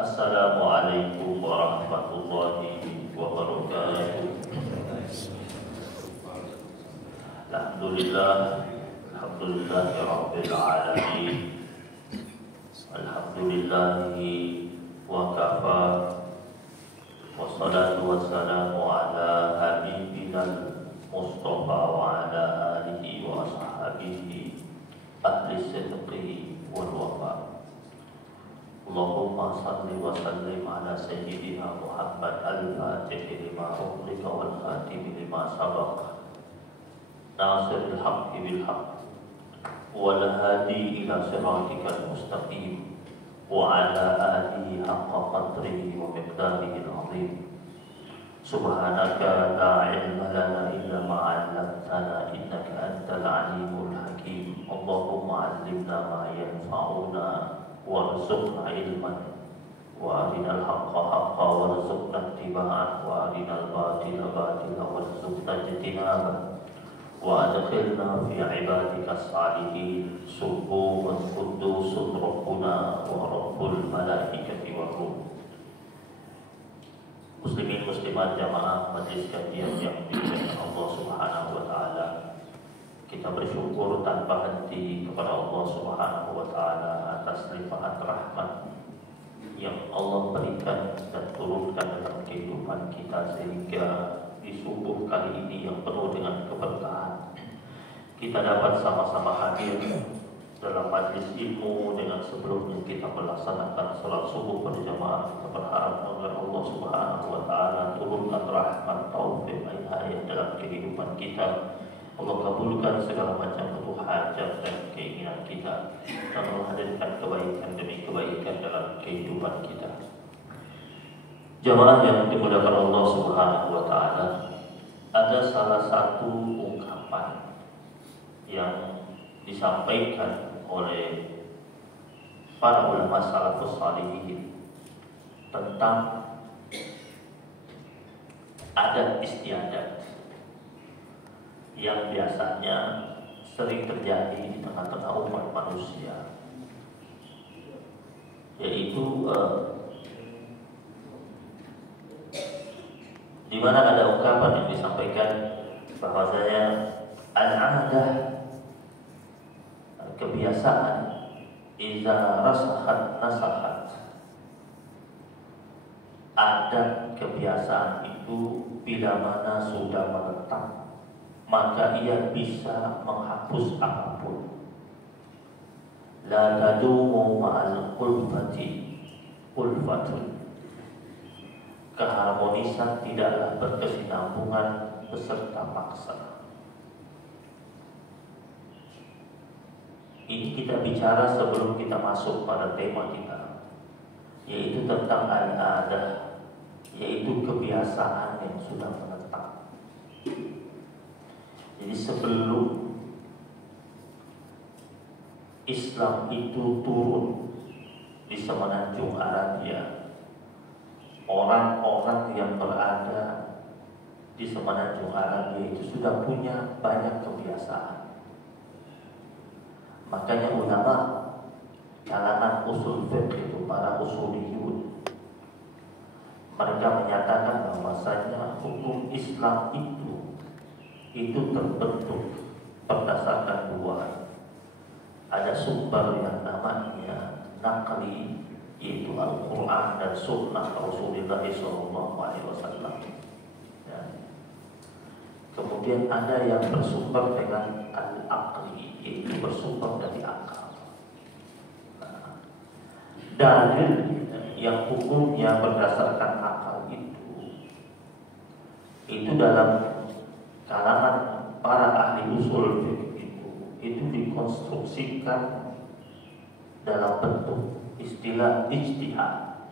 Assalamualaikum warahmatullahi wabarakatuh. Alhamdulillah, alhamdulillahi rabbil alamin. Alhamdulillahi wa kafa. Wassalatu wassalamu ala habibina Mustafa wa ala alihi wa ashabihi ahli sidqi wal wafa. Allahumma salli wa sallim ala sayyidina Muhammad al-Fatih lima ughliqa wal khatim lima sabaq nasiril haqqi bil haqq wal hadi ila siratikal mustaqim wa ala alihi haqqa qadrihi wa miqdarihi al-azim. Subhanaka la ilma lana illa ma 'allamtana innaka antal alimul hakim. Allahumma 'allimna ma yanfa'una warzuqna ilman wa arinal haqqa haqqa warzuqna ittiba'ah wa arinal batila batila warzuqna ijtinabah wa adkhilna fi ibadika salihin subuhun qudusun rabbuna wa rabbul malaikati wa ruh. Muslimin muslimat jamaah majlis kajian yang dimuliakan Allah Subhanahu wa taala, kita bersyukur tanpa henti kepada Allah Subhanahu wa taala atas limpahan rahmat yang Allah berikan dan turunkan dalam kehidupan kita, sehingga di subuh kali ini yang penuh dengan keberkahan kita dapat sama-sama hadir dalam majlis ilmu. Dengan sebelumnya kita melaksanakan salat subuh berjamaah, kita berharap agar Allah Subhanahu wa taala turunkan rahmat taufik hidayah dalam kehidupan kita. Allah kabulkan segala macam kebutuhan hajat dan keinginan kita dan menghadirkan kebaikan demi kebaikan dalam kehidupan kita. Jamaah yang dimuliakan Allah Subhanahu wa taala, ada salah satu ungkapan yang disampaikan oleh para ulama salafus salihin tentang adat istiadat yang biasanya sering terjadi di tengah-tengah umat manusia, yaitu di mana ada ungkapan yang disampaikan bahwasanya al-'adah, kebiasaan, idza rasahat nasahat, adat kebiasaan itu bila mana sudah menetap maka ia bisa menghapus apapun. La tadumu ma'al ulfati ulfatun, keharmonisan tidaklah berkesinambungan beserta maksa. Ini kita bicara sebelum kita masuk pada tema kita, yaitu tentang al-'adah, yaitu kebiasaan yang sudah menetap. Jadi sebelum Islam itu turun di semenanjung Arabia, orang-orang yang berada di semenanjung Arabia itu sudah punya banyak kebiasaan. Makanya ulama kalangan usul fiqh itu, para usuliyun, mereka menyatakan bahwasanya hukum Islam itu terbentuk berdasarkan dua. Ada sumber yang namanya naqli, yaitu Al-Quran dan Sunnah Rasulullah SAW. Ya. Kemudian ada yang bersumber dengan al-aqli, yaitu bersumber dari akal. Nah, dalil yang hukumnya berdasarkan akal itu dalam kalangan para ahli usul itu dikonstruksikan dalam bentuk istilah ijtihad.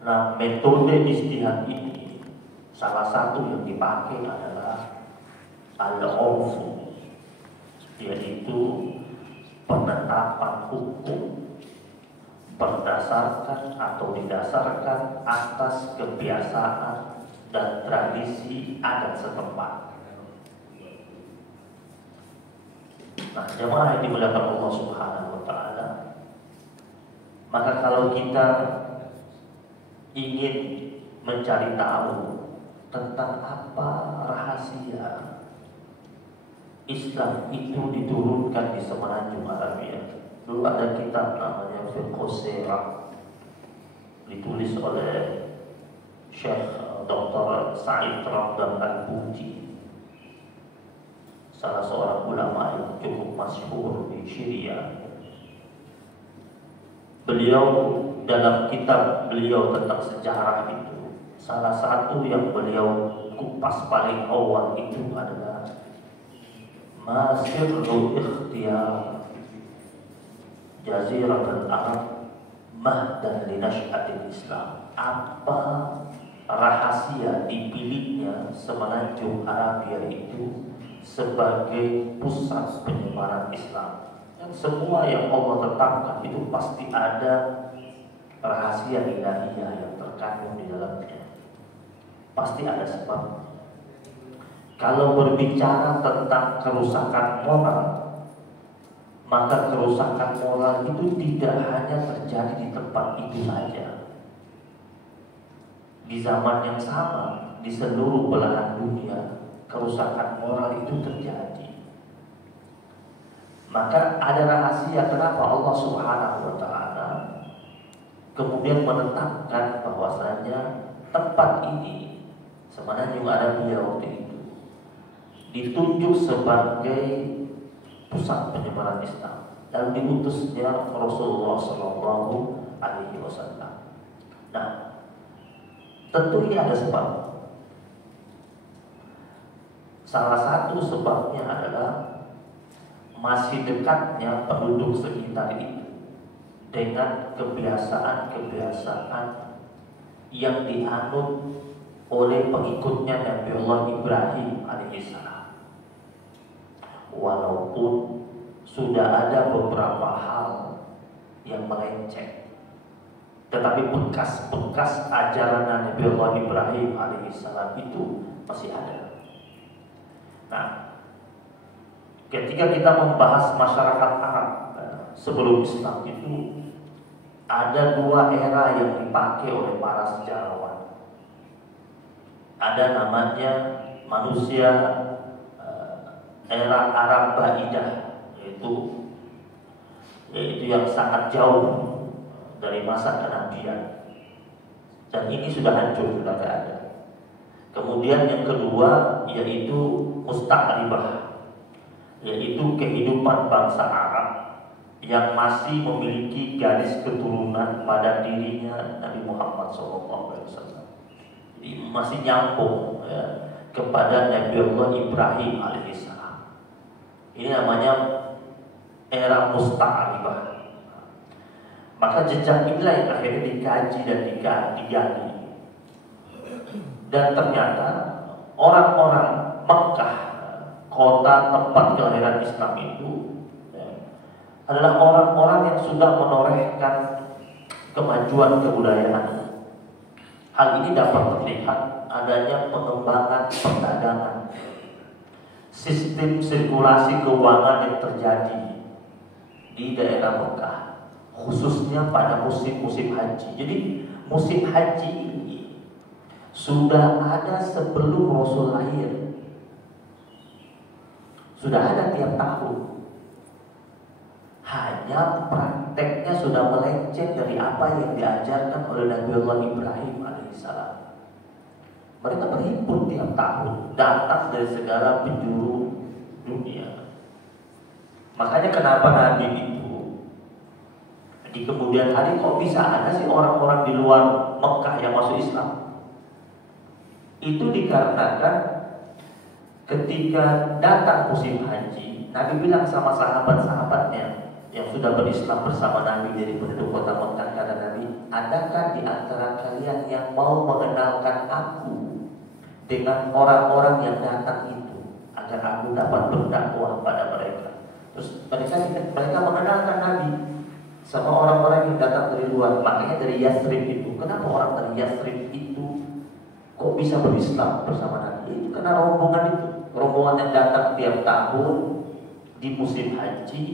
Nah, metode ijtihad ini salah satu yang dipakai adalah al-'urfu, yaitu penetapan hukum berdasarkan atau didasarkan atas kebiasaan dan tradisi adat setempat. Nah, jemaah yang dimuliakan Allah Subhanahu wa taala, Maka kalau kita ingin mencari tahu tentang apa rahasia Islam itu diturunkan di semenanjung Arabia, dulu ada kitab namanya Fiqh Sirah, ditulis oleh Syekh Dr. Sa'id Ramdan Al-Buti, salah seorang ulama yang cukup masyhur di Syria. Beliau dalam kitab beliau tentang sejarah itu, salah satu yang beliau kupas paling awal itu adalah Masirru ikhtiyar Jaziratul Arab mahdan li nash'atil Islam. Apa rahasia dipilihnya semenanjung Arabia itu sebagai pusat penyebaran Islam? Dan semua yang Allah tetapkan itu pasti ada rahasia ilahiyah yang terkandung di dalamnya. Pasti ada sebab. Kalau berbicara tentang kerusakan moral, maka kerusakan moral itu tidak hanya terjadi di tempat itu saja. Di zaman yang sama, di seluruh belahan dunia, kerusakan moral itu terjadi. Maka ada rahasia kenapa Allah Subhanahu wa Ta'ala kemudian menetapkan bahwasanya tempat ini, semenanjung Arabia waktu itu, ditunjuk sebagai pusat penyebaran Islam dan diutusnya Rasulullah Shallallahu Alaihi Wasallam. Nah, tentu ini ada sebab. Salah satu sebabnya adalah masih dekatnya penduduk sekitar itu dengan kebiasaan-kebiasaan yang dianut oleh pengikutnya Nabiullah Ibrahim alaihissalam. Walaupun sudah ada beberapa hal yang melenceng, tetapi bekas-bekas ajaran Nabiullah Ibrahim alaihissalam itu masih ada. Nah, ketika kita membahas masyarakat Arab sebelum Islam itu, ada dua era yang dipakai oleh para sejarawan. Ada namanya manusia era Arab Baidah, yaitu yang sangat jauh dari masa kenabian, dan ini sudah hancur, sudah tidak ada. Kemudian yang kedua yaitu musta'ribah, yaitu kehidupan bangsa Arab yang masih memiliki garis keturunan pada dirinya Nabi Muhammad SAW. Jadi masih nyambung ya, kepada Nabiullah Ibrahim alaihissalam. Ini namanya era musta'ribah. Maka jejak inilah yang akhirnya dikaji dan digali. Dan ternyata orang-orang Mekah, kota tempat kelahiran Islam itu, adalah orang-orang yang sudah menorehkan kemajuan kebudayaan. Hal ini dapat terlihat adanya pengembangan perdagangan, sistem sirkulasi keuangan yang terjadi di daerah Mekah, khususnya pada musim-musim haji. Jadi musim haji ini sudah ada sebelum Rasul lahir, sudah ada tiap tahun. Hanya prakteknya sudah melenceng dari apa yang diajarkan oleh Nabiullah Ibrahim alaihissalam. Mereka berhimpun tiap tahun, datang dari segala penjuru dunia. Makanya kenapa Nabi itu di kemudian hari kok bisa ada sih orang-orang di luar Mekah yang masuk Islam? Itu dikarenakan ketika datang musim haji, Nabi bilang sama sahabat-sahabatnya yang sudah berislam bersama Nabi dari penduduk kota Mekah, kata Nabi, adakah di antara kalian yang mau mengenalkan aku dengan orang-orang yang datang itu, agar aku dapat berdakwah pada mereka? Terus mereka mengenalkan Nabi sama orang-orang yang datang dari luar. Makanya dari Yathrib itu, kenapa orang dari Yathrib itu kok bisa berislam bersama Nabi? Itu karena rombongan itu, rombongan yang datang tiap tahun di musim haji,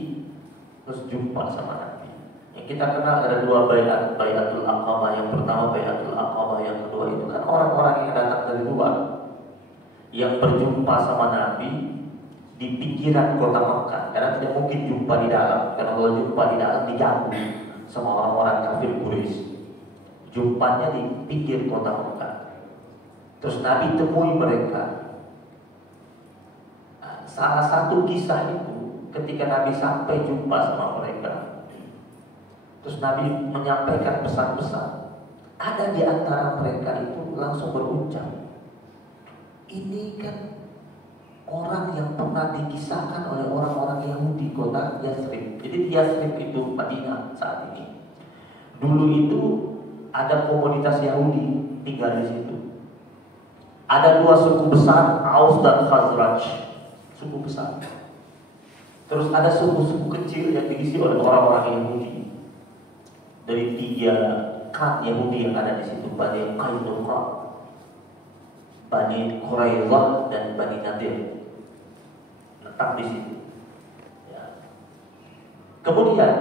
terus jumpa sama Nabi. Yang kita kenal ada dua bayat, bayatul aqabah. Yang pertama bayatul aqabah, yang kedua itu kan orang-orang yang datang dari luar yang berjumpa sama Nabi di pinggiran kota Mekah, karena tidak mungkin jumpa di dalam, karena kalau jumpa di dalam diganggu sama orang-orang kafir Quraisy. Jumpanya di pinggir kota Mekah. Terus Nabi temui mereka. Salah satu kisah itu ketika Nabi sampai jumpa sama mereka, terus Nabi menyampaikan pesan-pesan. Ada di antara mereka itu langsung berucap, ini kan orang yang pernah dikisahkan oleh orang-orang Yahudi kota Yathrib. Jadi Yathrib itu Madinah saat ini. Dulu itu ada komunitas Yahudi tinggal di situ. Ada dua suku besar, Aus dan Khazraj, suku besar. Terus ada suku-suku kecil yang diisi oleh orang-orang Yahudi. Dari 3 klan Yahudi yang ada di situ, Bani Qainuqa, Bani Quraidah dan Bani Nadir, letak di situ. Ya. Kemudian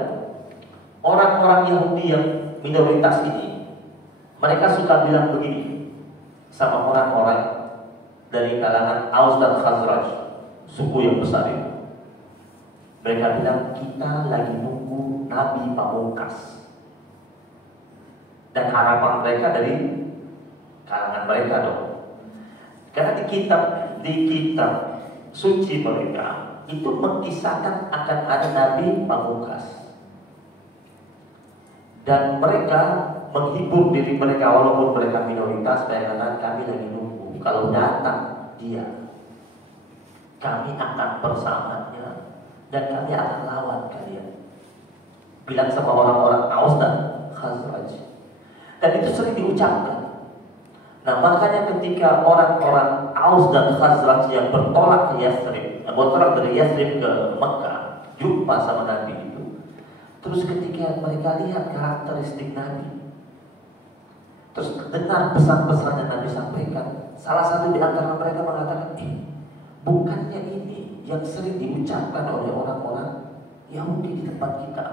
orang-orang Yahudi yang minoritas ini, mereka suka bilang begini sama orang-orang dari kalangan Aus dan Khazraj, suku yang besar itu. Mereka bilang, kita lagi nunggu Nabi Pamungkas. Dan harapan mereka dari kalangan mereka dong. Karena di kitab suci mereka itu mengisahkan akan ada Nabi Pamungkas. Dan mereka menghibur diri mereka walaupun mereka minoritas, mereka katakan kami lagi nunggu. Kalau datang dia, kami akan bersamanya dan kami akan lawan kalian. Bilang sama orang-orang Aus dan Khazraj. Dan itu sering diucapkan. Nah makanya ketika orang-orang Aus dan Khazraj yang bertolak ke Yathrib, bertolak dari Yathrib ke Mekah, jumpa sama Nabi itu. Terus ketika mereka lihat karakteristik Nabi, terus dengar pesan-pesan yang Nabi sampaikan, salah satu di antara mereka mengatakan, bukannya ini yang sering diucapkan oleh orang-orang Yahudi di tempat kita.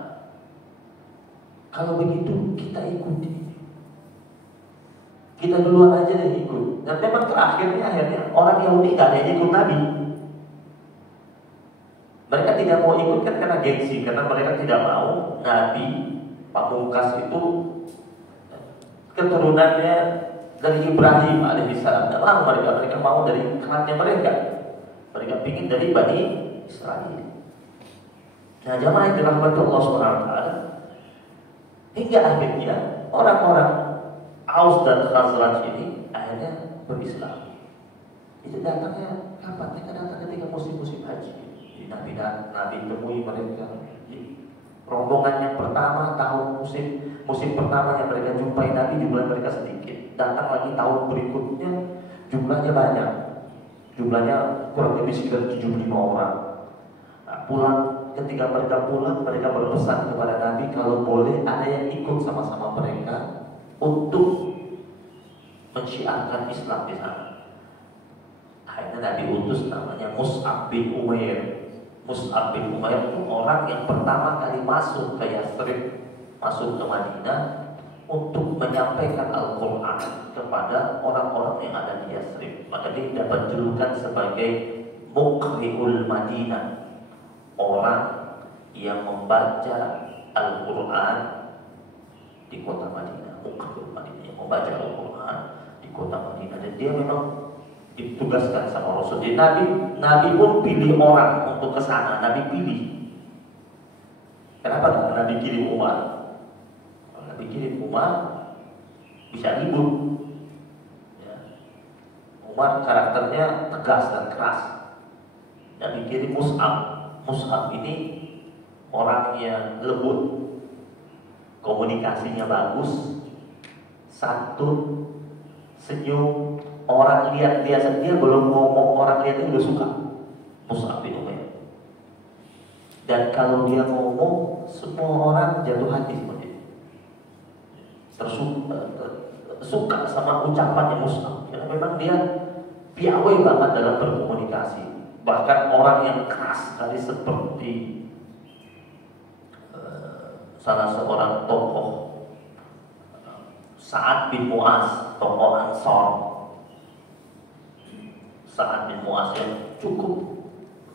Kalau begitu kita ikuti. Kita duluan aja deh ikut. Dan memang akhirnya orang Yahudi gak ada yang ikut Nabi. Mereka tidak mau ikut kan karena gengsi, karena mereka tidak mau Nabi Pamungkas itu keturunannya dari Ibrahim alaihissalam. Tidak mau mereka mau dari klannya mereka. Mereka ingin dari Bani Israel. Nah jamaah yang dirahmati Allah SWT, hingga akhirnya orang-orang Aus dan Khazraj ini akhirnya berislam. Itu datangnya kapan? Mereka datang ketika musim-musim haji. Nabi temui mereka. Rombongan yang pertama tahun musim pertama yang mereka jumpai Nabi, jumlah mereka sedikit. Datang lagi tahun berikutnya jumlahnya banyak. Jumlahnya kurang lebih sekitar 75 orang. Nah, ketika mereka pulang, mereka berpesan kepada Nabi kalau boleh ada yang ikut sama-sama mereka untuk mensyiarkan Islam di sana. Akhirnya Nabi utus namanya Mus'ab bin Umair. Mus'ab bin Umair itu orang yang pertama kali masuk ke Yathrib, masuk ke Madinah untuk menyampaikan Al-Quran kepada orang-orang yang ada di Yathrib. Maka dia dapat julukan sebagai Muqri'ul Madinah, orang yang membaca Al-Quran di kota Madinah. Muqri'ul Madinah, yang membaca Al-Quran di kota Madinah. Dan dia memang ditugaskan sama Rasul. Jadi Nabi pun pilih orang untuk ke sana. Nabi pilih. Kenapa tidak Nabi kirim Umar? Kalau Nabi kirim Umar bisa ribut. Ya. Umar karakternya tegas dan keras. Nabi kirim Mus'ab. Mus'ab ini orang yang lembut, komunikasinya bagus, santun, senyum. Orang lihat dia belum ngomong, orang lihat itu udah suka. Mus'ab bin Umair. Dan kalau dia ngomong, semua orang jatuh hati seperti itu. Suka sama ucapannya Mus'ab. Karena memang dia piawai banget dalam berkomunikasi. Bahkan orang yang keras sekali seperti salah seorang tokoh, Sa'ad bin Mu'az, tokoh Ansor. Sa'ad bin Mu'az yang cukup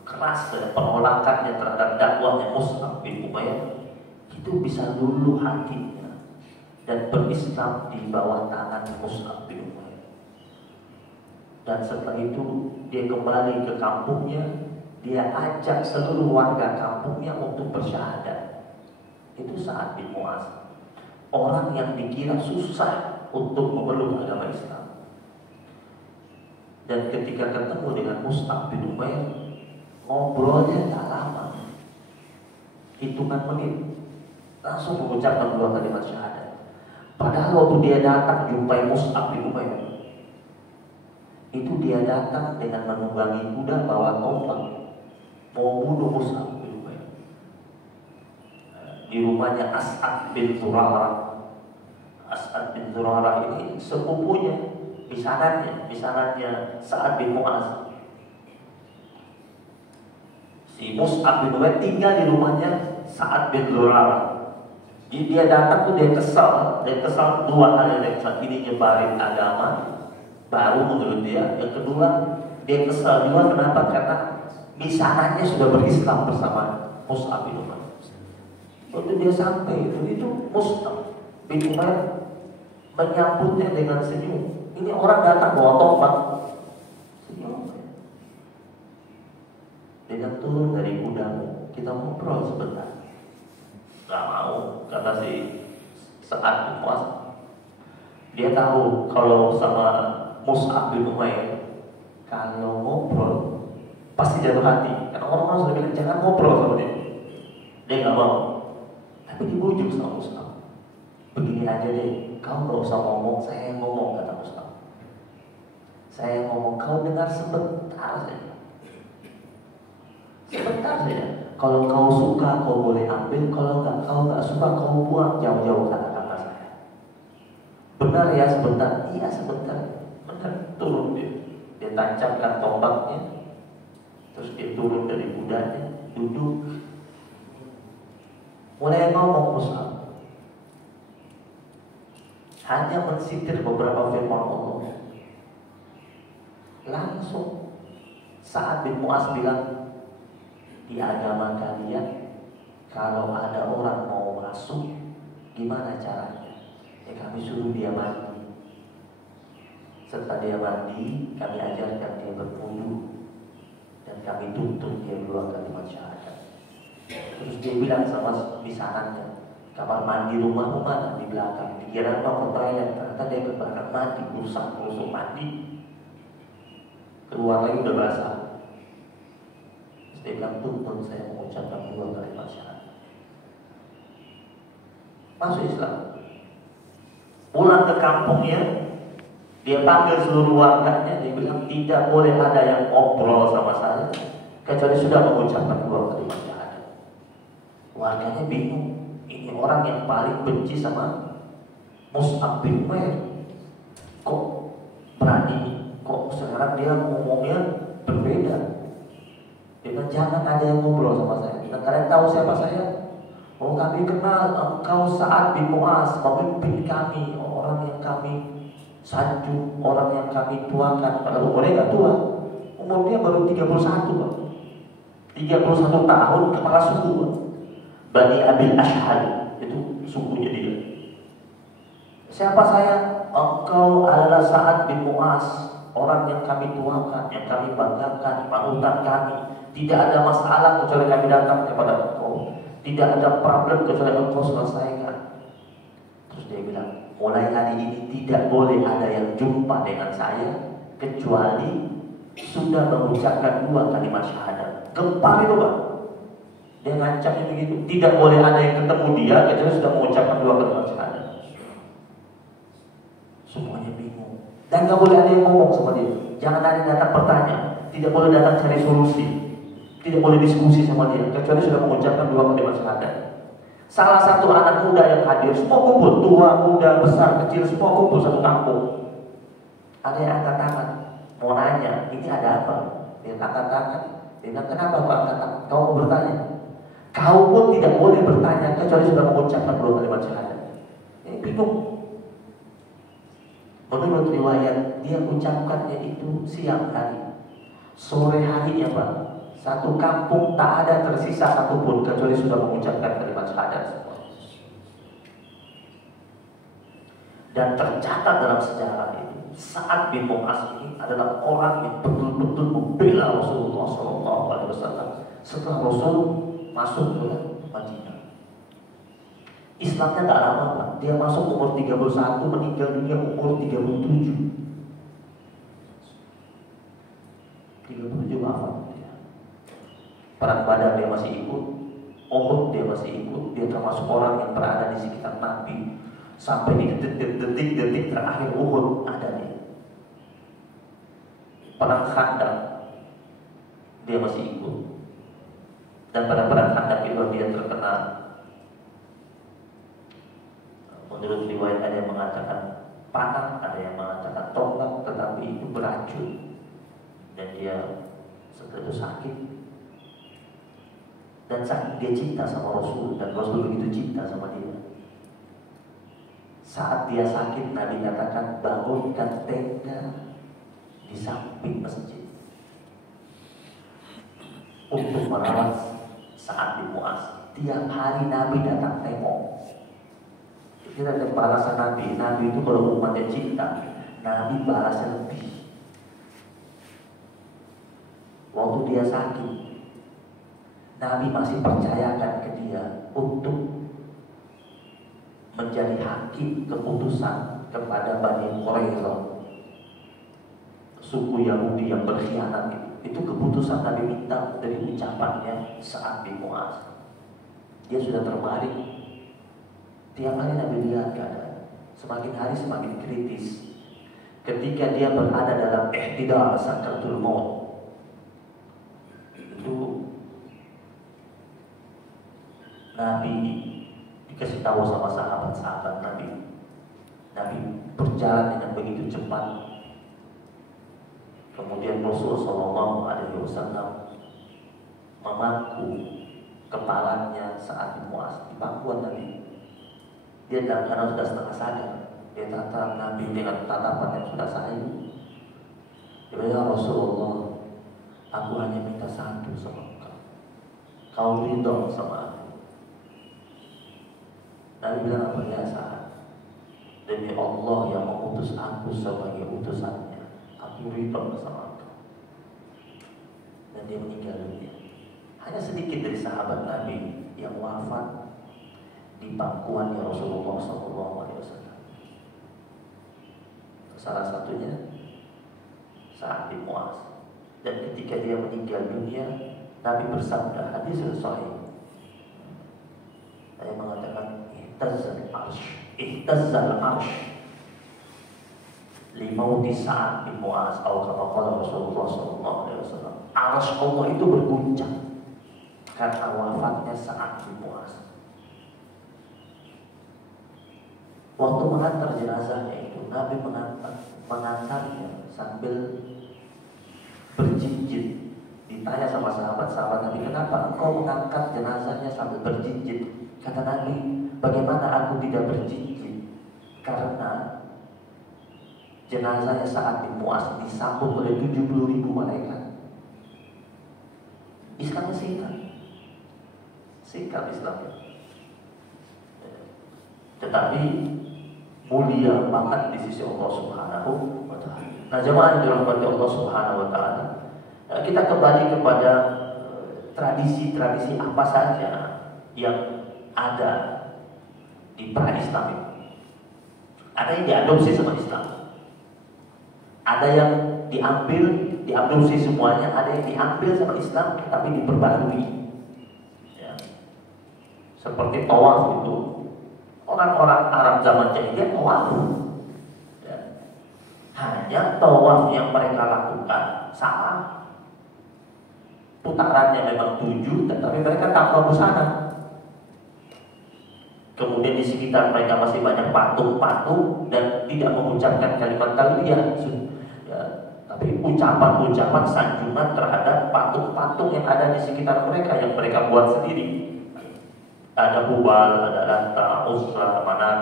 keras penolakannya terhadap dakwahnya Mus'ab bin Umair, itu bisa luluh hatinya dan berislam di bawah tangan Mus'ab bin Umair. Dan setelah itu dia kembali ke kampungnya, dia ajak seluruh warga kampungnya untuk bersyahadat. Itu Sa'ad bin Mu'az, orang yang dikira susah untuk memeluk agama Islam. Dan ketika ketemu dengan Mus'ab bin Umair, ngobrolnya tak lama, hitungan menit, langsung mengucapkan 2 kalimat syahadat. Padahal waktu dia datang jumpai Mus'ab bin Umair, itu dia datang dengan menunggangi kuda bawa tombak, mau bunuh Mus'ab bin Umair. Di rumahnya As'ad bin Zurarah. As'ad bin Zurarah ini sepupunya, misanannya Sa'ad bin Mu'az. Si Mus'ab bin Umair tinggal di rumahnya Sa'ad bin Zurarah. Jadi dia datang tuh dia kesal 2 hal yang dia kesal. Ini nyebarin agama baru menurut dia. Yang kedua, dia kesal juga kenapa? Karena misanannya sudah berislam bersama Mus'ab bin Umair. Waktu dia sampai itu Mus'ab bin Umair menyambutnya dengan senyum. Ini orang datang bawa tombak, senyum. Dia turun dari kudamu, kita ngobrol sebentar. Gak mau, kata si Sa'ad bin Mu'az. Dia tahu kalau sama Mus'ab bin Umair, kalau ngobrol pasti jatuh hati. Karena orang-orang sudah bilang jangan ngobrol sama dia. Dia gak mau. Tapi dibujuk sama Mus'ab. Begini aja deh, kau gak usah ngomong, saya yang ngomong, kata Mus'ab. Saya yang ngomong, kau dengar sebentar saja. Sebentar saja. Kalau kau suka, kau boleh ambil. Kalau kau nggak suka, kau buang jauh-jauh, kata-kata saya. Benar ya sebentar? Iya sebentar. Benar, turun dia. Dia tancapkan tombaknya. Terus dia turun dari kudanya, duduk. Mulai ngomong Mus'ab. Hanya mensitir beberapa firman Allah. Langsung Sa'ad bin Mu'az bilang, di agama kalian kalau ada orang mau masuk gimana caranya? Ya kami suruh dia mandi. Setelah dia mandi, kami ajarkan dia berwudu dan kami tuntut dia 2 kalimat syahadat. Terus dia bilang sama misanannya, kamar mandi rumahmu mana? Di belakang. Dikira apa? Ke toilet. Ternyata dia ke belakang mandi, rusuk mandi. Keluar lagi udah basah. Dia bilang tuntun saya mengucapkan 2 kalimat syahadat. Masuk Islam. Pulang ke kampungnya, dia panggil seluruh warganya. Dia bilang tidak boleh ada yang ngobrol sama saya kecuali sudah mengucapkan 2 kalimat syahadat. Warganya bingung. Ini orang yang paling benci sama Mus'ab bin Umair, kok berani, kok sekarang dia ngomongnya berbeda. Dia bilang jangan ada yang ngobrol sama saya. Dan kalian tahu siapa saya? Oh kami kenal engkau Sa'ad bin Mu'az, pemimpin kami, orang yang kami sanjung, orang yang kami tuakan. Padahal umurnya gak tua, umurnya baru 31 31 tahun, kepala suku Bani Abil Ashhal. Itu sukunya dia. Siapa saya? Engkau adalah Sa'ad bin Mu'az, orang yang kami tuakan, yang kami banggakan, panutan kami. Tidak ada masalah kecuali kami datang kepada engkau. Tidak ada problem kecuali engkau selesaikan. Terus dia bilang, mulai hari ini tidak boleh ada yang jumpa dengan saya kecuali sudah mengucapkan 2 kalimat syahadat. Gempar itu Pak. Dia ngancamnya begitu. Tidak boleh ada yang ketemu dia kecuali sudah mengucapkan 2 kalimat syahadat. Semuanya bingung. Dan gak boleh ada yang ngomong sama dia. Jangan ada yang datang bertanya. Tidak boleh datang cari solusi. Tidak boleh diskusi sama dia kecuali sudah mengucapkan 2 kalimat syahadat. Salah satu anak muda yang hadir, semua kumpul, tua, muda, besar, kecil, semua kumpul satu kampung. Ada yang angkat tangan, mau nanya, ini ada apa? Dia angkat tangan. Dia bilang, kenapa kau angkat tangan? Kau mau bertanya? Kau pun tidak boleh bertanya kecuali sudah mengucapkan 2 kalimat syahadat. Ini bingung. Menurut riwayat, dia ucapkannya itu siang hari. Sore hari ya Pak, satu kampung tak ada tersisa satupun kecuali sudah mengucapkan kalimat syahadat semua. Dan tercatat dalam sejarah ini, Sa'ad bin Mu'adz ini adalah orang yang betul-betul membela Rasulullah SAW setelah Rasul masuk ke Madinah. Islamnya tak lama Pak. Dia masuk umur 31, meninggal dunia umur 37. 37 wafat dia. Perang Badar dia masih ikut, Uhud dia masih ikut. Dia termasuk orang yang berada di sekitar Nabi sampai di detik-detik terakhir Uhud ada dia. Perang Khandaq dia masih ikut. Dan pada perang Khandaq itu dia terkena, menurut riwayat ada yang mengatakan panah, ada yang mengatakan tombak, tetapi itu beracun. Dan dia setelah itu sakit. Dan saking dia cinta sama Rasul, dan Rasul begitu cinta sama dia. Saat dia sakit, Nabi katakan bangunkan tenda di samping masjid untuk merawat Sa'ad bin Mu'adz. Tiap hari Nabi datang tengok. Kita ada balasan Nabi. Nabi itu kalau umatnya cinta, Nabi balasnya lebih. Waktu dia sakit, Nabi masih percayakan ke dia untuk menjadi hakim keputusan kepada Bani Quraisyah, suku Yahudi yang berkhianat itu. Itu keputusan Nabi minta dari ucapannya Sa'ad bin Mu'adz. Dia sudah terbalik. Tiap hari Nabi lihat keadaan, semakin hari semakin kritis. Ketika dia berada dalam ihtidar sakaratul maut, itu Nabi dikasih tahu sama sahabat-sahabat Nabi. Nabi berjalan dengan begitu cepat. Kemudian Rasulullah SAW memangku kepalanya Sa'ad bin Mu'adz di pangkuan Nabi. Dia dalam keadaan sudah setengah sadar. Dia tatap Nabi dengan tatapan yang sudah sayu. Dia bilang, ya Rasulullah, aku hanya minta satu sama engkau. Kau ridho sama aku. Nabi bilang apa ya Sa'ad? Demi Allah yang mengutus aku sebagai utusannya, aku ridho sama engkau. Dan dia meninggal dunia. Hanya sedikit dari sahabat Nabi yang wafat di pangkuannya Rasulullah SAW. Salah satunya Sa'ad bin Mu'adz. Dan ketika dia meninggal dunia, Nabi bersabda, hadis sahih. Saya mengatakan ihtazzal arsh limauti Sa'ad bin Mu'adz atau kama qala Rasulullah SAW. Arsh Allah itu berguncang karena wafatnya Sa'ad bin Mu'adz. Waktu mengantar jenazahnya itu, Nabi mengantarnya sambil berjinjit. Ditanya sama sahabat-sahabat Nabi, kenapa engkau mengangkat jenazahnya sambil berjinjit? Kata Nabi, bagaimana aku tidak berjinjit? Karena jenazahnya Sa'ad bin Mu'adz disambut oleh 70.000 malaikat. Islamnya singkat Islamnya. Tetapi mulia banget di sisi Allah Subhanahu wa Ta'ala. Nah, jemaah yang dirahmati Allah Subhanahu wa Ta'ala, kita kembali kepada tradisi-tradisi apa saja yang ada di pra-Islam ini. Ada yang diadopsi sama Islam, ada yang diadopsi semuanya, ada yang diambil sama Islam tapi diperbarui. Ya. Seperti tawaf itu, orang-orang Arab zaman jahiliyah tawaf. Ya. Hanya tawaf yang mereka lakukan sama. Putarannya memang 7, tetapi mereka tanpa busana. Kemudian di sekitar mereka masih banyak patung-patung dan tidak mengucapkan kalimat talbiyah. Ya. Tapi ucapan-ucapan sanjungan terhadap patung-patung yang ada di sekitar mereka yang mereka buat sendiri. Ada Hubal, ada Lata, Uzza, Manat.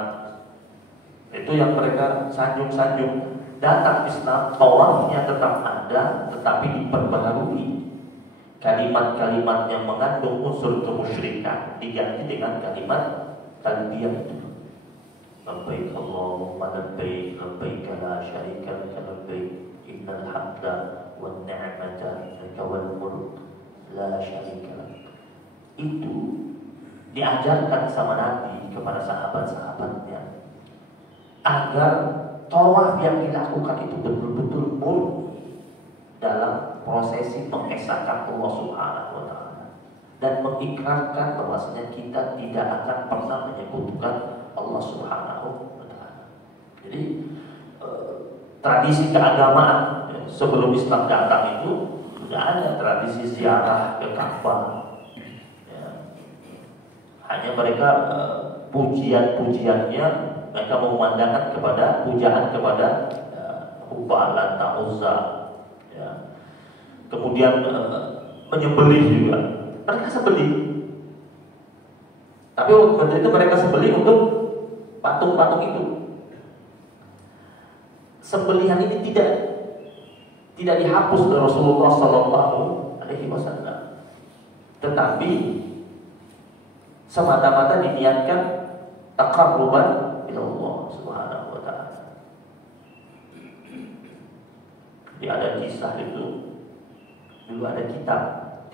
Itu yang mereka sanjung-sanjung. Datang Islam, tawafnya tetap ada, tetapi diperbaharui. Kalimat-kalimat yang mengandung unsur kemusyrikan diganti dengan kalimat talbiyah itu. Labbaik Allahumma labbaik, labbaik la syarika laka labbaik, innal hamda wan ni'mata laka wal mulk la syarika lak. Itu diajarkan sama Nabi kepada sahabat-sahabatnya agar tawaf yang dilakukan itu betul-betul murni dalam prosesi mengesahkan Allah Subhanahu wa taala dan mengikrarkan bahwasanya kita tidak akan pernah menyebutkan Allah Subhanahu wa taala. Jadi tradisi keagamaan sebelum Islam datang itu sudah ada tradisi ziarah ke Ka'bah. Hanya mereka pujian-pujiannya mereka memandangkan kepada pujaan kepada Hubal, Lata, Uzza, ya. Kemudian menyembelih juga. Mereka sembelih. Tapi waktu itu mereka sembelih untuk patung-patung itu. Sembelihan ini tidak dihapus oleh Rasulullah Sallallahu Alaihi Wasallam, tetapi semata-mata diniatkan taqarruban ila Allah Subhanahu wa taala. Jadi ada kisah itu, dulu ada kitab,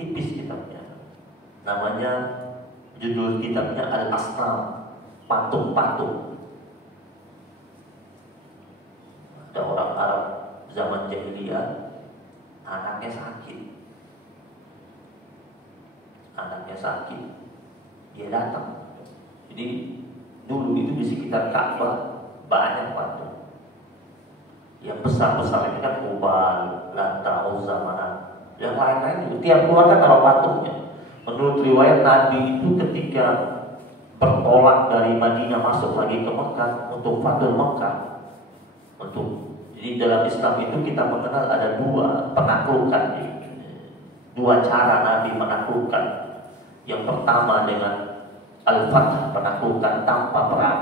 tipis kitabnya. Namanya, judul kitabnya Al-Asnam, patung-patung. Ada orang Arab zaman jahiliyah, anaknya sakit, dia datang. Jadi dulu itu di sekitar Ka'bah banyak patung. Yang besar-besar ini kan Hubal, Lata, Uzza, Manat. Yang lain-lain itu tiap keluarga taruh patungnya. Menurut riwayat Nabi itu ketika bertolak dari Madinah masuk lagi ke Mekah untuk Fathul Mekah. Jadi dalam Islam itu kita mengenal ada dua penaklukan, dua cara Nabi menaklukkan. Yang pertama dengan Al-Fath, penaklukan tanpa perang.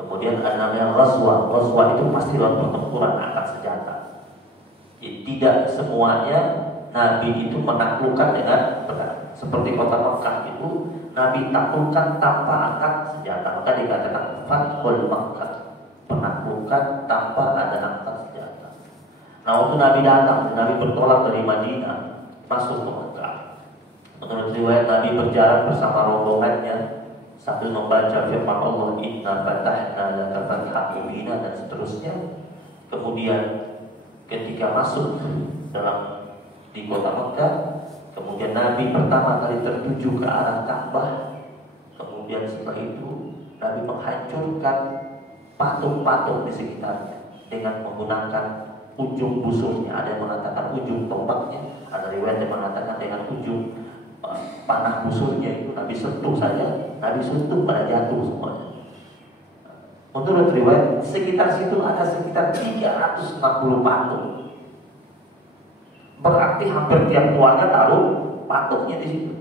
Kemudian ada namanya Ghazwah. Ghazwah itu pasti dalam pertempuran angkat senjata. Jadi tidak semuanya Nabi itu menaklukkan dengan perang. Seperti kota Mekah itu Nabi taklukkan tanpa angkat senjata. Maka dikatakan Fathul Mekah, penaklukan tanpa ada angkat senjata. Nah, waktu Nabi datang, Nabi bertolak dari Madinah masuk ke Mekah. Menurut riwayat Nabi berjalan bersama rombongannya sambil membaca firman Allah, Inna fatahna laka fathan mubina, dan seterusnya. Kemudian ketika masuk di kota Mekah, kemudian Nabi pertama kali tertuju ke arah Ka'bah. Kemudian setelah itu Nabi menghancurkan patung-patung di sekitarnya dengan menggunakan ujung busurnya. Ada yang mengatakan ujung tombaknya, ada riwayat yang mengatakan dengan ujung panah busurnya itu Nabi sentuh saja, Nabi sentuh pada jatuh semuanya. Menurut riwayat sekitar situ ada sekitar 360 patung. Berarti hampir tiap keluarga taruh patungnya di situ.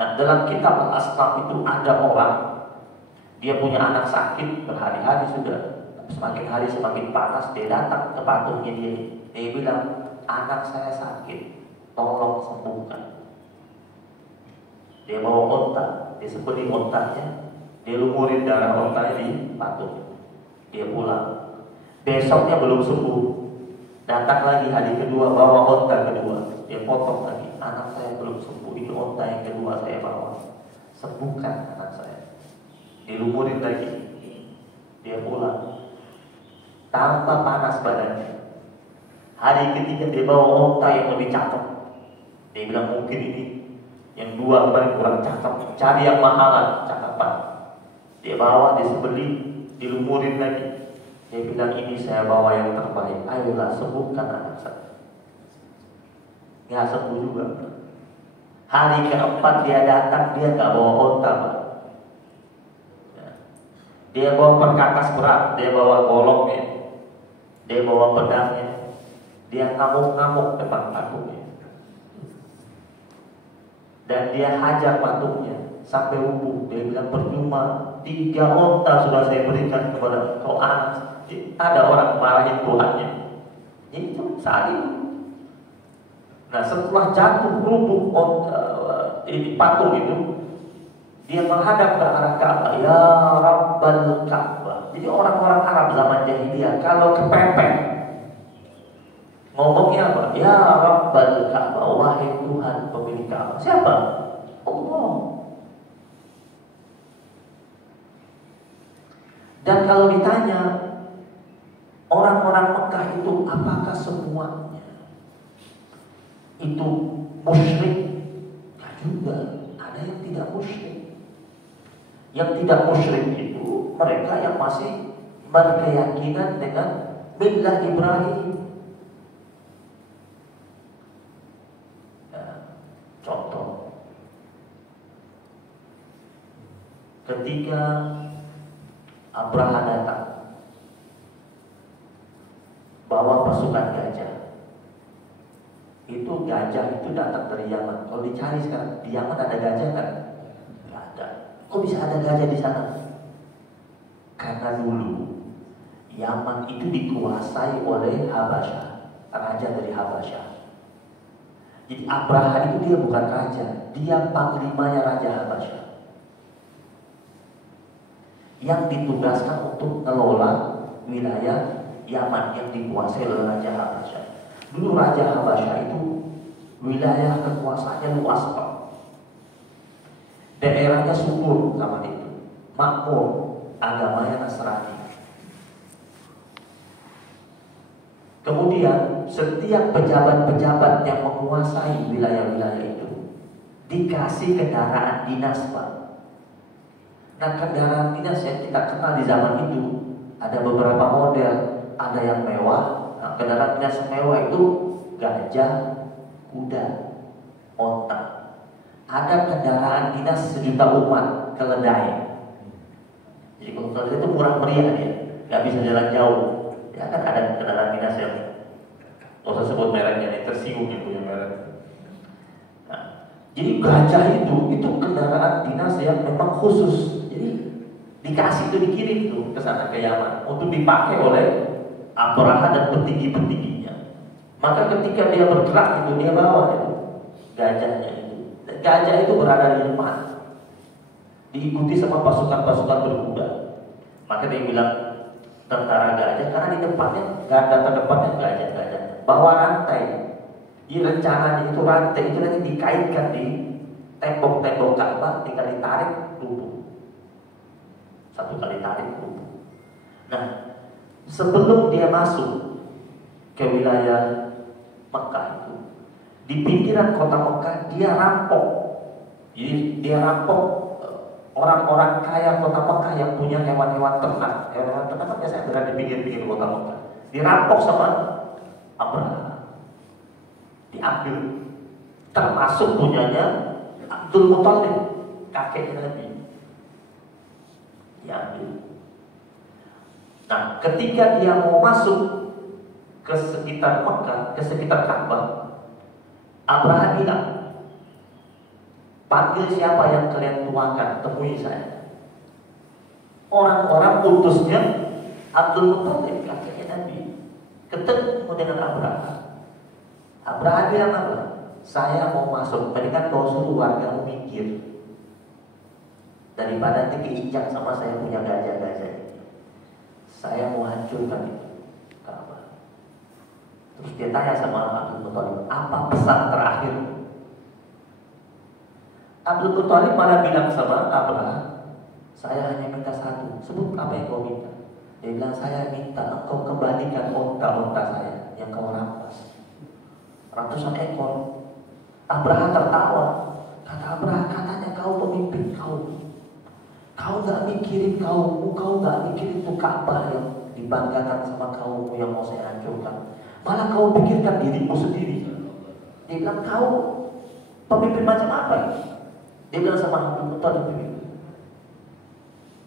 Nah, dalam kitab Al-Asnam itu ada orang, dia punya anak sakit berhari-hari sudah, semakin hari semakin panas, dia datang ke patungnya dia bilang, anak saya sakit, tolong sembuhkan. Dia bawa onta, dia sembelih ontanya, dia lumurin darah ontanya di patung. Dia pulang. Besoknya belum sembuh. Datang lagi hari kedua, bawa onta kedua. Dia potong lagi. Anak saya belum sembuh, itu onta yang kedua saya bawa. Sembuhkan anak saya. Dilumurin lagi. Dia pulang. Tambah panas badannya. Hari ketiga dia bawa onta yang lebih cakep. Dia bilang mungkin ini yang dua kemarin kurang cakep, cari yang mahalan, cakapan. Dia bawa, disembelih, dilumurin lagi. Dia bilang ini saya bawa yang terbaik. Ayolah sembuhkan anak saya. Nggak sembuh juga. Hari keempat dia datang, dia nggak bawa onta, Pak. Dia bawa perkakas berat, dia bawa goloknya, dia bawa pedangnya, dia ngamuk-ngamuk depan patungnya. Dan dia hajar patungnya sampai lumpuh. Dia bilang percuma, 3 onta sudah saya berikan kepada kau anak. Ada orang marahin Tuhannya. Itu saat itu. Nah setelah jatuh lumpuh ini patung itu, dia menghadap ke arah Ka'bah. Ya Rabbal Ka'bah. Jadi orang-orang Arab zaman jahiliyah kalau kepepet ngomongnya apa? Ya Rabbal Ka'bah, wahai Tuhan pemilik Ka'bah. Siapa? Allah. Dan kalau ditanya orang-orang Mekah itu apakah semuanya itu musyrik? Nah juga ada yang tidak musyrik. Yang tidak musyrik itu mereka yang masih berkeyakinan dengan millah Ibrahim. Contoh, ketika Abraha datang bawa pasukan gajah, itu gajah itu datang dari Yaman. Kalau dicari sekarang di Yaman ada gajah kan? Nggak ada. Kok bisa ada gajah di sana? Karena dulu Yaman itu dikuasai oleh Habasyah, raja dari Habasyah. Jadi Abraha itu dia bukan raja, dia panglimanya Raja Habasyah yang ditugaskan untuk mengelola wilayah Yaman yang dikuasai oleh Raja Habasyah. Dulu Raja Habasyah itu wilayah kekuasaannya luas Pak. Daerahnya subur zaman itu, makmur, agamanya Nasrani. Kemudian setiap pejabat-pejabat yang menguasai wilayah-wilayah itu dikasih kendaraan dinas Pak. Nah kendaraan dinas yang kita kenal di zaman itu ada beberapa model, ada yang mewah. Nah, kendaraan dinas mewah itu gajah, kuda, onta. Ada kendaraan dinas 1 juta umat, keledai. Jadi kalau keledai itu murah meriah dia, nggak bisa jalan jauh. Ya kan ada kendaraan dinas yang nggak usah sebut mereknya, nih tersinggung yang punya merek. Nah, jadi gajah itu kendaraan dinas yang memang khusus. Jadi dikasih itu dikirim tuh ke sana ke Yaman untuk dipakai oleh Abraha dan petinggi-petingginya. Maka ketika dia bergerak itu dia bawa itu gajahnya itu. Dan gajah itu berada di depan, diikuti sama pasukan-pasukan berkuda. Maka dia bilang tentara gajah karena di depannya garda terdepannya gajah-gajah. Bawa rantai. Jadi rencananya itu rantai itu nanti dikaitkan di tembok-tembok Ka'bah, tinggal ditarik lumpuh. 1 kali tarik lumpuh. Nah, sebelum dia masuk ke wilayah Mekah itu, di pinggiran kota Mekah dia rampok. Jadi dia rampok orang-orang kaya kota Mekah yang punya hewan-hewan ternak. Hewan-hewan ternak kan biasanya berada di pinggir-pinggir kota Mekah. Dirampok sama Abraha, diambil, termasuk punyanya Abdul Muthalib, kakeknya Nabi, diambil. Nah, ketika dia mau masuk ke sekitar Mekah, ke sekitar Ka'bah, Abraha bilang, panggil siapa yang kalian tuakan, temui saya. Orang-orang utusnya Abdul Muthalib, kakeknya Nabi, ketemu dengan Abraha. Abraha bilang apa? Saya mau masuk, mendingan kau suruh wargamu minggir daripada nanti keinjak sama saya punya gajah-gajah ini. Saya mau hancurkan itu Ka'bah. Terus dia tanya sama Abdul Muthalib, apa pesan terakhir? Abdul Muthalib malah bilang sama Abraha, saya hanya minta satu. Sebut apa yang kau minta. Dia bilang, saya minta engkau kembalikan onta-onta saya yang kau rampas, ratusan ekor. Abraha tertawa. Kata Abraha, katanya kau pemimpin kaum, kau gak mikirin kaummu, kau gak mikirin itu Ka'bah yang dibanggakan sama kaummu yang mau saya hancurkan, malah kau pikirkan dirimu sendiri. Dia bilang, kau pemimpin macam apa ini? Dia bilang sama Abdul Muthalib,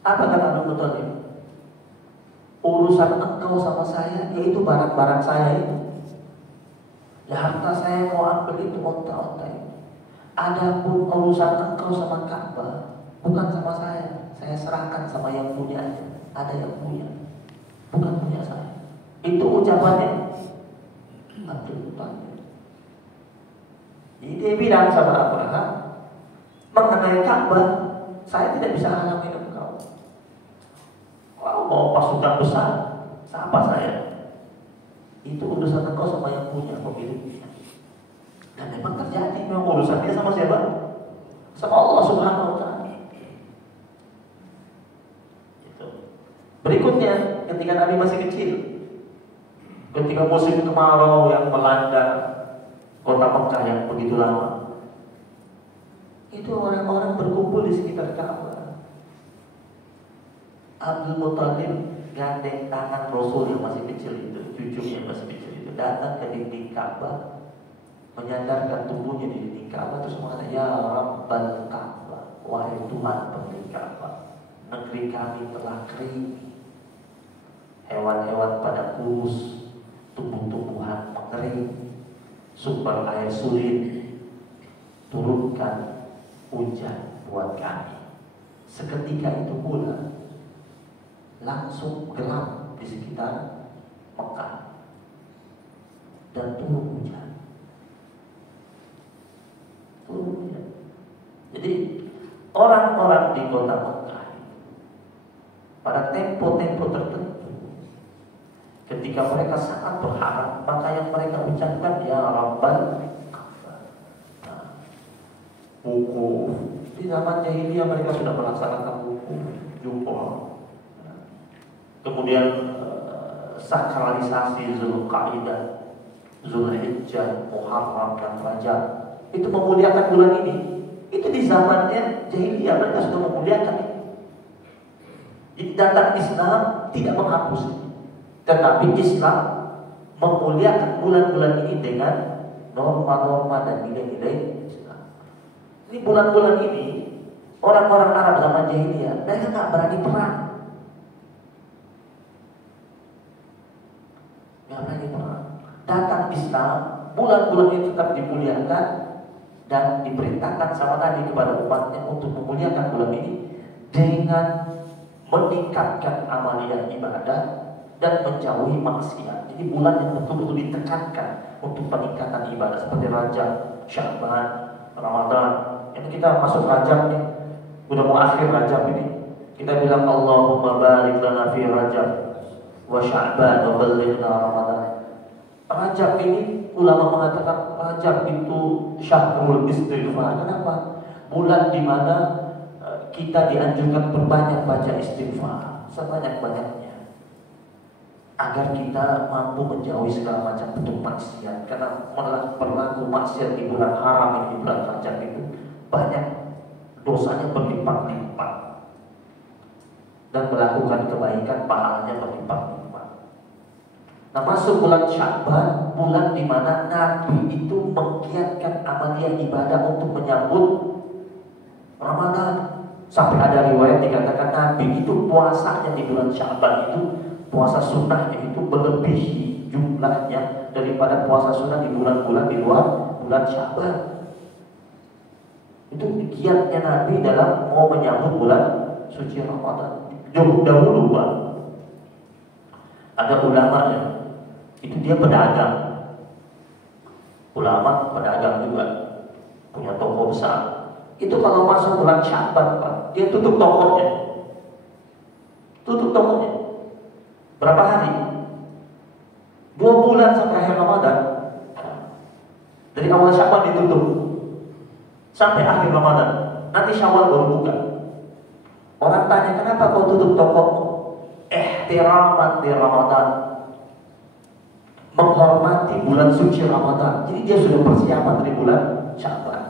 apa kata Abdul Muthalib? Urusan engkau sama saya, yaitu barang-barang saya itu. Ya harta saya kau ambil itu onta-onta itu. Adapun urusan engkau sama Ka'bah, bukan sama saya serahkan sama yang punya aja. Ada yang punya, bukan punya saya. Itu ucapannya Abdul Muttalib. Jadi dia bilang sama Abraham mengenai Ka'bah, saya tidak bisa halangi engkau. Kalau mau pasukan besar, siapa saya? Itu urusan engkau sama yang punya, pemiliknya. Dan memang terjadi, memang urusan dia sama siapa? Sama Allah Subhanahu wa Ta'ala. Gitu. Berikutnya, ketika Nabi masih kecil, ketika musim kemarau yang melanda kota Mekah yang begitu lama, itu orang-orang berkumpul di sekitar Ka'bah. Abdul Muttalib gandeng tangan Rasul yang masih kecil itu, cucunya yang masih kecil itu, datang ke dinding Ka'bah, menyandarkan tubuhnya di dinding Ka'bah, terus mengatakan, Ya Rabbal Ka'bah, wahai Tuhan pemilik Ka'bah, negeri kami telah kering, hewan-hewan pada kurus, tumbuh-tumbuhan mengering, sumber air sulit, turunkan hujan buat kami. Seketika itu pula langsung gelap di sekitar Mekah dan turun hujan. Jadi orang-orang di kota Mekah pada tempo-tempo tertentu, ketika mereka sangat berharap, maka yang mereka ucapkan, Ya Rabbal Ka'bah. Wukuf. Di zaman jahiliyah mereka sudah melaksanakan wukuf, jumroh. Kemudian sakralisasi Zulqa'dah, Zulhijjah, Muharram dan Rajab. Itu memuliakan bulan ini. Itu di zamannya jahiliyah mereka sudah memuliakan ini. Jadi datang Islam tidak menghapus ini. Tetapi Islam memuliakan bulan-bulan ini dengan norma-norma dan nilai-nilai Islam. Ini bulan-bulan ini orang-orang Arab zaman jahiliyah mereka nggak berani perang, nggak berani perang. Datang Islam, bulan-bulan ini tetap dimuliakan dan diperintahkan sama Nabi kepada umatnya untuk memuliakan bulan ini dengan meningkatkan amaliyah ibadah dan menjauhi maksiat. Jadi bulan yang betul-betul ditekankan untuk peningkatan ibadah seperti Rajab, Sya'ban, Ramadan. Ini kita masuk Rajab nih, udah mau akhir Rajab ini. Kita bilang Allahumma barik lana fi Rajab wa Sya'ban wa ballighna Ramadan. Rajab ini ulama mengatakan Rajab itu syahrul istighfar. Kenapa? Bulan di mana kita dianjurkan berbanyak baca istighfar sebanyak-banyaknya, agar kita mampu menjauhi segala macam bentuk maksiat. Karena berlaku maksiat di bulan haram ini, di bulan Rajab itu banyak dosanya berlipat-lipat, dan melakukan kebaikan pahalanya berlipat-lipat. Nah, masuk bulan Sya'ban, bulan di mana Nabi itu menggiatkan amaliyah ibadah untuk menyambut Ramadan. Sampai ada riwayat dikatakan Nabi itu puasanya di bulan Sya'ban itu, puasa sunnahnya itu melebihi jumlahnya daripada puasa sunnah di bulan-bulan di luar bulan Sya'ban. Itu giatnya Nabi dalam mau menyambut bulan suci Ramadan. Dahulu Pak, ada ulama ya, itu dia pedagang, ulama pedagang juga, punya toko besar. Itu kalau masuk bulan Sya'ban Pak, dia tutup tokonya. Tutup tokonya. Berapa hari? 2 bulan sampai akhir Ramadan. Dari awal Sya'ban ditutup sampai akhir Ramadan. Nanti Syawal baru buka. Orang tanya, kenapa kau tutup tokomu? Ihtiraman di Ramadan, menghormati bulan suci Ramadan. Jadi dia sudah persiapan dari bulan Sya'ban.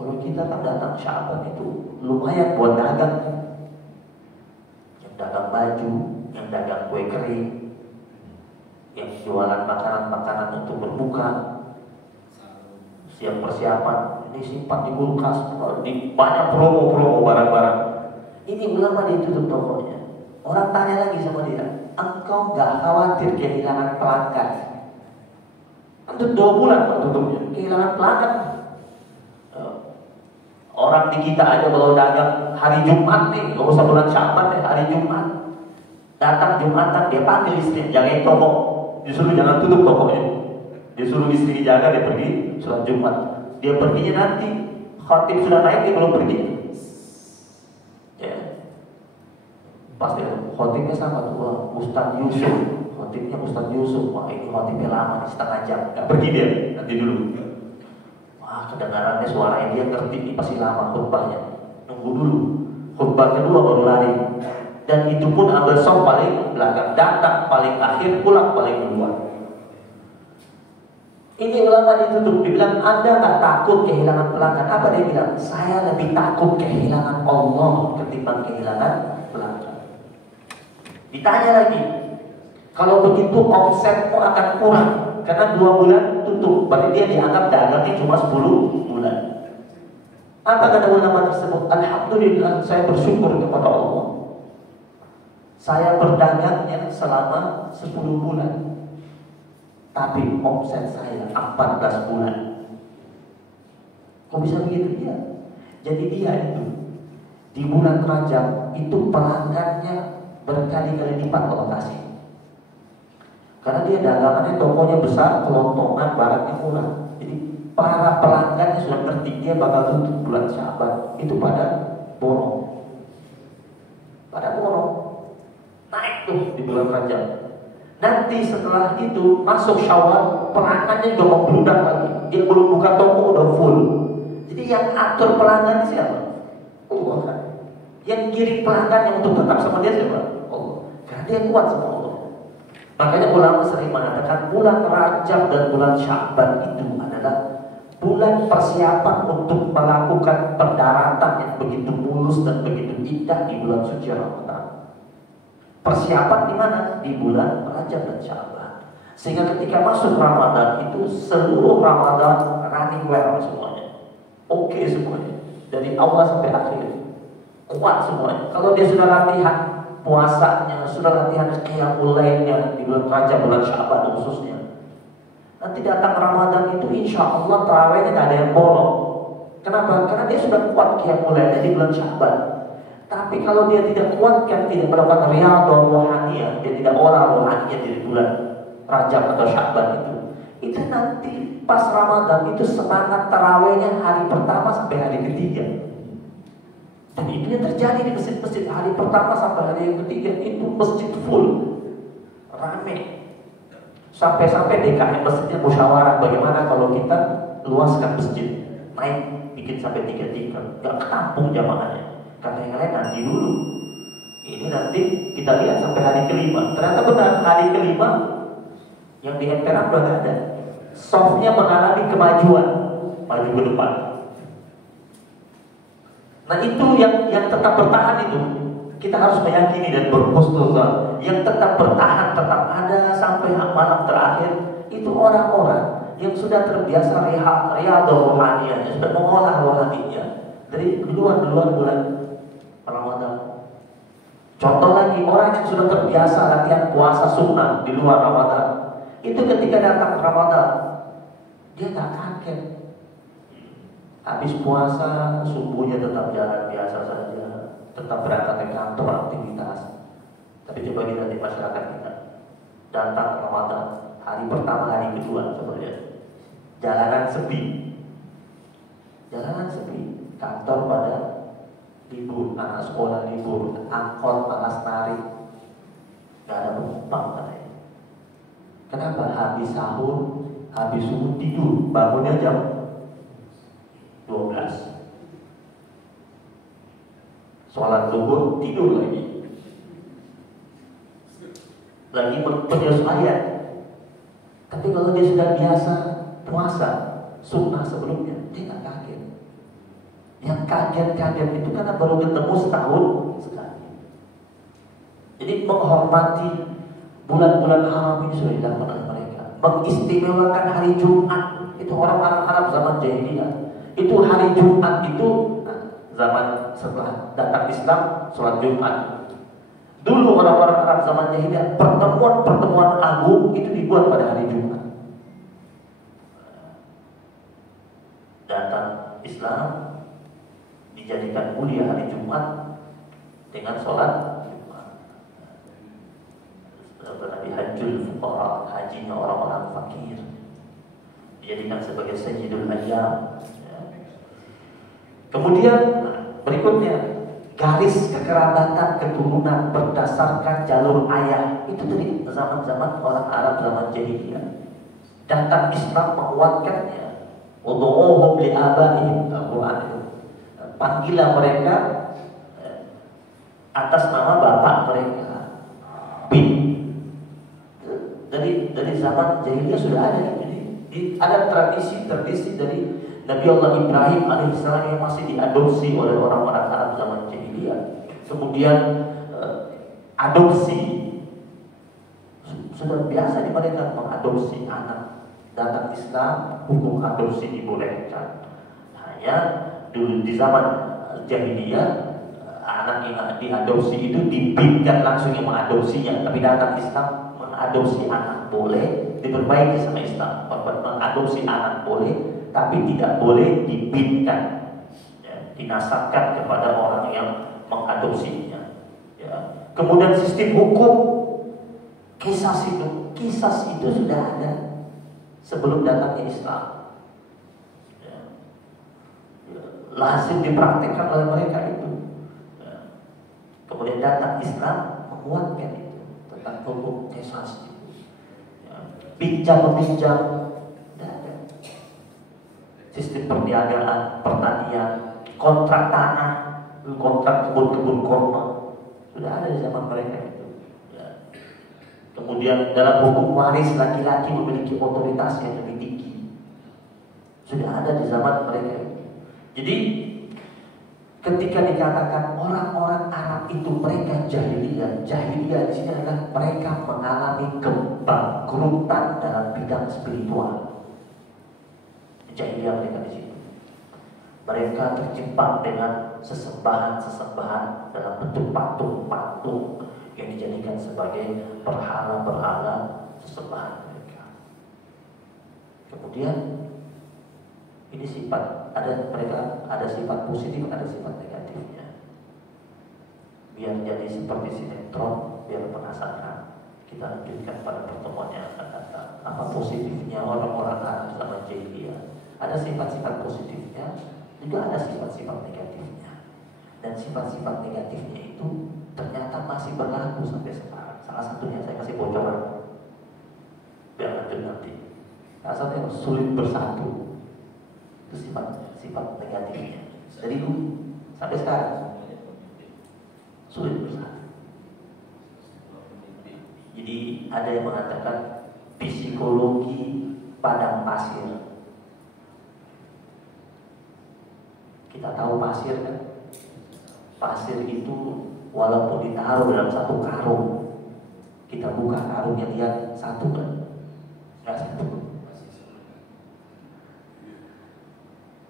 Kalau kita kan datang Sya'ban itu lumayan buat dagang. Yang dagang baju, yang dagang kue kering, yang jualan makanan-makanan untuk berbuka, siap persiapan. Ini simpan di kulkas, di banyak promo-promo barang-barang. Ini ulama ditutup tokonya. Orang tanya lagi sama dia, engkau gak khawatir kehilangan pelanggan? Untuk 2 bulan Pak tutupnya, kehilangan pelanggan. Orang di kita aja kalau dagang hari Jumat nih, gak usah bulan Syaban deh, hari Jumat datang Jumatan, dia panggil istrinya, jagain toko, disuruh jangan tutup tokonya, disuruh istri jaga, dia pergi sholat Jumat. Dia perginya nanti khatib sudah naik, dia belum pergi ya. Pasti khatibnya sama tuh, Ustaz Yusuf, khatibnya Ustaz Yusuf. Wah ini khatibnya lama nih, setengah jam, gak pergi dia, nanti dulu. Wah kedengarannya suaranya dia ngerti, ini pasti lama khutbahnya, nunggu dulu khutbah kedua baru lari. Dan itu pun ambil sop paling belakang, datang paling akhir, pulang paling duluan. Ini ulama ditutup, dibilang Anda gak takut kehilangan pelanggan. Apa dia bilang? Saya lebih takut kehilangan Allah ketimbang kehilangan pelanggan. Ditanya lagi, kalau begitu omsetmu akan kurang karena 2 bulan tutup. Berarti dia dianggap dagangnya cuma 10 bulan. Apa kata ulama tersebut? Alhamdulillah, saya bersyukur kepada Allah. Saya berdagangnya selama 10 bulan, tapi omset saya 14 bulan. Kok bisa begitu dia? Jadi dia itu di bulan Rajab itu pelanggannya berkali-kali lipat Allah kasih. Karena dia dagangannya tokonya besar, kelontongan, barangnya murah. Jadi para pelanggannya sudah ngerti dia bakal tutup bulan Syaban, itu pada borong. Pada borong. Naik tuh di bulan Rajab. Nanti setelah itu masuk Syawal, pelanggannya juga membludak lagi. Dia belum buka toko udah full. Jadi yang atur pelanggan siapa? Allah kan. Yang kirim pelanggan yang untuk tetap sama dia siapa? Allah. Karena dia kuat sama Allah. Makanya ulama sering mengatakan bulan Rajab dan bulan Sya'ban itu adalah bulan persiapan untuk melakukan pendaratan yang begitu mulus dan begitu indah di bulan suci Ramadan. Persiapan di mana? Di bulan Rajab dan Sya'ban. Sehingga ketika masuk Ramadan itu seluruh Ramadan running well semuanya. Oke semuanya. Dari awal sampai akhir. Kuat semuanya. Kalau dia sudah latihan puasanya, sudah latihan qiyamul lailnya di bulan Rajab, bulan Sya'ban khususnya. Nanti datang Ramadan itu insya Allah tarawihnya gak ada yang bolong. Kenapa? Karena dia sudah kuat qiyamul lailnya di bulan Sya'ban. Tapi kalau dia tidak kuatkan, tidak melakukan riyadhah rohaniyah, dia tidak olah rohaniyah di bulan Rajab atau Sya'ban itu nanti pas Ramadan itu semangat tarawihnya hari pertama sampai hari ketiga. Dan itu yang terjadi di masjid-masjid hari pertama sampai hari yang ketiga itu masjid full, rame. Sampai-sampai DKM masjidnya musyawarah bagaimana kalau kita luaskan masjid, naik bikin sampai 3 tingkat, gak ketampung jamaahnya. Kata yang lain nanti dulu. Ini nanti kita lihat sampai hari kelima. Ternyata benar hari kelima yang di emperan udah gak ada. Softnya mengalami kemajuan, maju ke depan. Nah itu yang tetap bertahan itu. Kita harus meyakini dan berhusnuzan. Yang tetap bertahan, tetap ada sampai malam terakhir. Itu orang-orang yang sudah terbiasa riyadhah rohaniyahnya, sudah mengolah rohaninya dari duluan bulan Ramadan. Contoh lagi, orang yang sudah terbiasa latihan puasa sunnah di luar Ramadan, itu ketika datang Ramadan dia tak kaget. Habis puasa subuhnya tetap jalan biasa saja, tetap berangkat ke kantor aktivitas. Tapi coba lihat di masyarakat kita, datang Ramadan hari pertama, hari kedua, coba lihat jalanan sepi, kantor pada libur, anak sekolah libur, angkot malas narik, gak ada penumpang katanya. Kenapa? Habis sahur, habis subuh tidur, bangunnya jam 12. Sholat zuhur tidur lagi penyesuaian. Tapi kalau dia sudah biasa puasa sunnah sebelumnya, dia gak kaget. Yang kaget-kaget itu karena baru ketemu setahun sekali. Jadi menghormati bulan-bulan haram ini sudah dilakukan oleh mereka. Mengistimewakan hari Jumat, itu orang-orang Arab zaman jahiliyah. Itu hari Jumat itu zaman setelah datang Islam, sholat Jumat. Dulu orang-orang Arab zaman jahiliyah pertemuan agung itu dibuat pada hari Jumat. Datang Islam, dijadikan mulia hari Jumat dengan sholat Jumat. Nabi hajjul fuqara, hajinya orang-orang fakir, dijadikan sebagai sayyidul ayyam. Kemudian berikutnya, garis kekerabatan keturunan berdasarkan jalur ayah. Itu dari zaman-zaman orang Arab zaman jahiliyah. Datang Islam menguatkannya. Ud'uuhum li'abaihim, Al-Quran itu. Panggillah mereka atas nama bapak mereka. Bin. Dari zaman jahiliyah sudah ada. Jadi ada tradisi dari Nabi Allah Ibrahim alaihissalam yang masih diadopsi oleh orang-orang Arab zaman jahiliyah. Kemudian adopsi sudah biasa di mereka mengadopsi anak. Datang Islam, hukum adopsi dibolehkan. Hanya dulu di zaman jahiliyah, anak yang diadopsi itu dibinkan langsung yang mengadopsinya. Tapi datang Islam, mengadopsi anak boleh, diperbaiki sama Islam. Mengadopsi anak boleh, tapi tidak boleh dibinkan, ya, dinasabkan kepada orang yang mengadopsinya. Ya. Kemudian sistem hukum kisas itu sudah ada sebelum datangnya Islam. Ya. Ya. Lazim dipraktikkan oleh mereka itu. Ya. Kemudian datang Islam menguatkan itu tentang hukum kisas itu. Ya. Pinjam-meminjam, sistem perniagaan, pertanian, kontrak tanah, kontrak kebun-kebun kurma sudah ada di zaman mereka itu. Ya. Kemudian dalam hukum waris laki-laki memiliki otoritas yang lebih tinggi, sudah ada di zaman mereka itu. Jadi ketika dikatakan orang-orang Arab itu mereka jahiliyah di sini adalah mereka mengalami kebangkrutan dalam bidang spiritual. Jahiliyah mereka di situ. Mereka terjebak dengan sesembahan dalam bentuk patung-patung yang dijadikan sebagai berhala-berhala sesembahan mereka. Kemudian ini sifat, mereka ada sifat positif, ada sifat negatifnya. Biar jadi seperti sinetron, biar penasaran, kita lanjutkan pada pertemuan yang akan datang. Apa positifnya orang-orang Arab zaman jahiliyah? Ada sifat-sifat positifnya, juga ada sifat-sifat negatifnya. Dan sifat-sifat negatifnya itu ternyata masih berlaku sampai sekarang. Salah satunya saya kasih bocoran, biar lanjut nanti. Salah satunya sulit bersatu. Itu sifat negatifnya. Dari dulu sampai sekarang sulit bersatu. Jadi ada yang mengatakan psikologi padang pasir. Kita tahu pasir kan? Pasir itu walaupun ditaruh dalam satu karung, kita buka karungnya lihat satu kan? Nggak satu.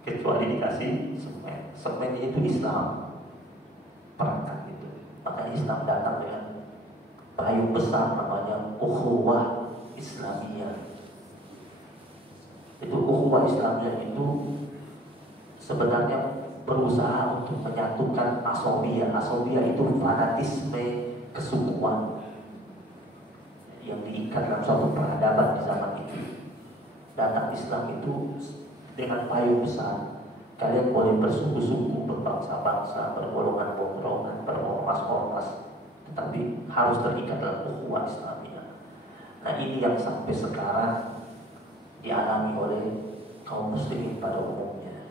Kecuali dikasih semen. Semen itu Islam perangkat itu. Makanya Islam datang dengan payung besar namanya ukhuwah Islamiyah. Itu ukhuwah Islamiyah itu sebenarnya berusaha untuk menyatukan asobiyah. Asobiyah itu fanatisme kesukuan yang diikat dalam suatu peradaban di zaman itu. Datang Islam itu dengan payung besar. Kalian boleh bersuku-suku, berbangsa-bangsa, bergolongan-golongan, berormas-ormas, tetapi harus terikat dalam ukhuwah Islamiyah. Nah ini yang sampai sekarang dialami oleh kaum muslimin pada umumnya.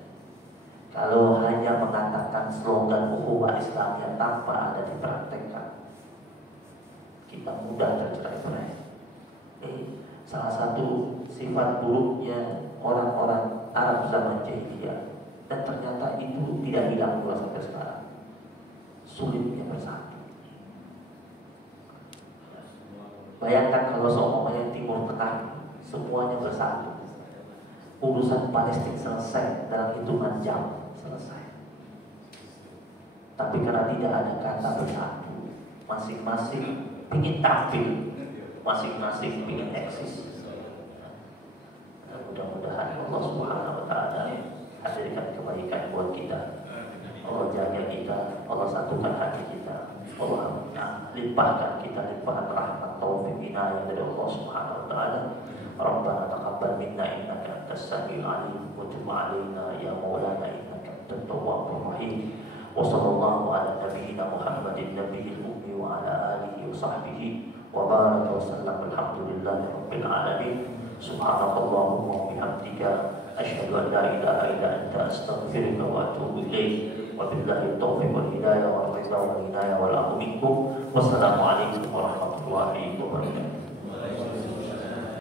Kalau hanya mengatakan slogan ukhuwah Islamiyah tanpa ada dipraktekkan, kita mudah tercerai-berai. Salah satu sifat buruknya orang-orang Arab zaman jahiliyah, dan ternyata itu tidak hilang juga sampai sekarang. Sulitnya bersatu. Bayangkan kalau seumpamanya Timur Tengah semuanya bersatu, urusan Palestina selesai dalam hitungan jam, selesai. Tapi karena tidak ada kata bersatu, masing-masing ingin tampil, masing-masing ingin eksis. Mudah-mudahan Allah Subhanahu wa Ta'ala hadirkan kebaikan buat kita. Allah jaga kita, Allah satukan hati kita, Allah limpahkan kita limpahan rahmat taufik inayah dari Allah Subhanahu wa taala. Rabbana taqabbal minna innaka antas samiul alim wa tub alaina ya maulana innaka antat tawwabur rahim. Wa sallallahu ala nabiyyina Muhammadin nabiyil ummi wa ala alihi wa sahbihi wa baraka wa sallam. Alhamdulillahi rabbil alamin. Subhanakallahumma wa bihamdika asyhadu an la ilaha illa anta astaghfiruka wa atubu ilaik. Wa billahi taufiq wal hidayah wal ridha wal inayah wal afu minkum. Wassalamu alaikum warahmatullahi wabarakatuh.